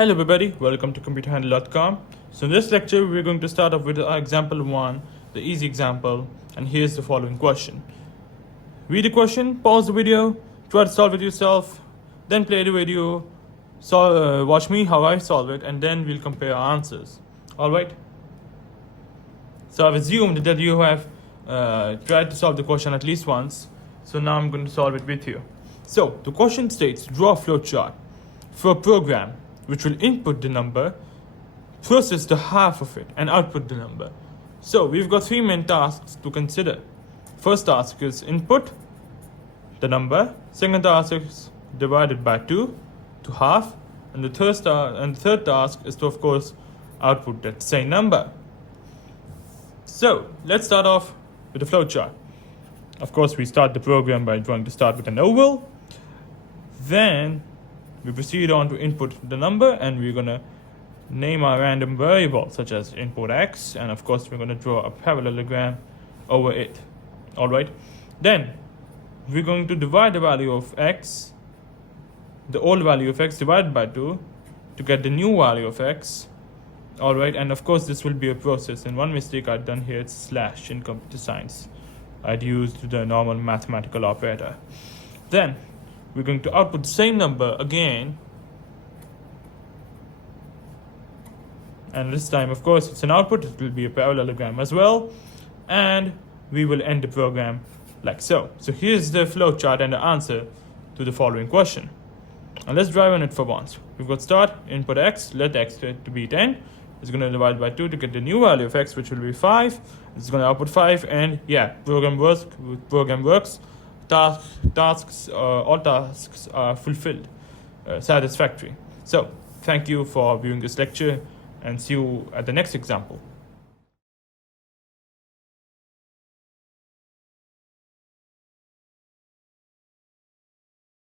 Hello everybody, welcome to computerhandle.com. So in this lecture we're going to start off with example 1, the easy example, and here's the following question. Read the question, pause the video, try to solve it yourself, then play the video, watch me how I solve it, and then we'll compare our answers. Alright? So I've assumed that you have tried to solve the question at least once, so now I'm going to solve it with you. So the question states, draw a flowchart for a program which will input the number, process the half of it, and output the number. So we've got three main tasks to consider. First task is input the number. Second task is divide it by 2 to half. And the third task is to, of course, output that same number. So let's start off with the flowchart. Of course, we start the program by trying to start with an oval. Then we proceed on to input the number, and we're going to name our random variable such as input x, and of course we're going to draw a parallelogram over it. Alright, then we're going to divide the value of x, the old value of x divided by 2 to get the new value of x. Alright, and of course this will be a process, and one mistake I've done here is slash in computer science. I'd used the normal mathematical operator. Then we're going to output the same number again, and this time of course it's an output, it will be a parallelogram as well, and we will end the program like so. So here's the flowchart and the answer to the following question, and let's drive on it for once. We've got start, input x, let x to be 10, it's going to divide by 2 to get the new value of x, which will be 5. It's going to output 5, and yeah, program works. All tasks are fulfilled, satisfactory. So thank you for viewing this lecture, and see you at the next example.